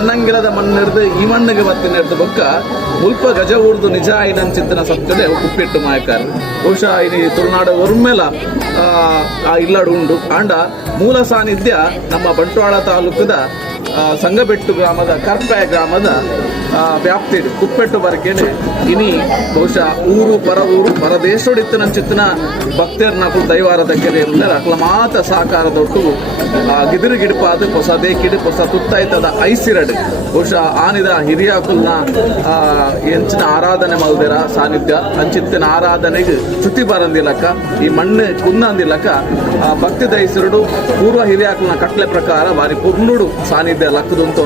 ಪೊನ್ನಂಗಿಲದ ಮಣ್ಣಿಡ್ದು ಈ ಮಣ್ಣಿಗೆ ಬತ್ತಿನಿಡ್ದು ಬೊಕ್ಕ ಮುಲ್ಪ ಗಜ ಊರ್ದು ನಿಜ ಐನಂಚಿತ್ತಿನ ಸತ್ಯದೆ ಕುಪ್ಪಿಟ್ಟು ಮಾಯಕಾರ ಬಹುಶಃ ಇನಿ ತುಳುನಾಡು ಒರ್ಮೆಲ ಆ ಇಲ್ಲಾಡು ಉಂಡು ಆಂಡ ಮೂಲ ಸಾನ್ನಿಧ್ಯ ನಮ್ಮ ಬಂಟ್ವಾಳ ತಾಲೂಕದ ಸಂಗಬೆಟ್ಟು ಗ್ರಾಮದ ಕರ್ಪಾಯ ಗ್ರಾಮದ ವ್ಯಾಪ್ತಿಡು ಕುಪ್ಪೆಟ್ಟು ಬರ್ಕೇನೆ ಇನಿ ಬಹುಶಃ ಊರು ಪರದೇಶೋಡಿತ್ತಿನ ಭಕ್ತರನ್ನ ದೈವಾರದ ಕೆರೆ ಇರುತ್ತಾರೆ ಅಕ್ಲ ಮಾತ ಸಾಕಾರದೊಟ್ಟು ಗಿದಿರು ಗಿಡಪಾದ ಹೊಸದೇ ಕಿಡಿ ಹೊಸ ತುತ್ತಾಯ್ತದ ಐಸಿರಡು ಬಹುಶಃ ಆನಿದ ಹಿರಿಯಾಕುಲ್ನ ಎಂಚಿನ ಆರಾಧನೆ ಮಲ್ದಿರ ಸಾನ್ನಿಧ್ಯ ಅಂಚಿತ್ತಿನ ಆರಾಧನೆಗೆ ಚ್ಯುತಿ ಬರಂದಿಲ್ಲಕ್ಕ ಈ ಮಣ್ಣು ಕುನ್ನಂದಿಲ್ಲಕ್ಕ ಭಕ್ತಿ ದೈಸಿರುಡು ಪೂರ್ವ ಹಿರಿಯಾಕುಲ್ನ ಕಟ್ಲೆ ಪ್ರಕಾರ ಬಾರಿ ಪುರ್ನುಡು ಸಾನ್ನಿಧ್ಯ ಲಕ್ಕದಂತ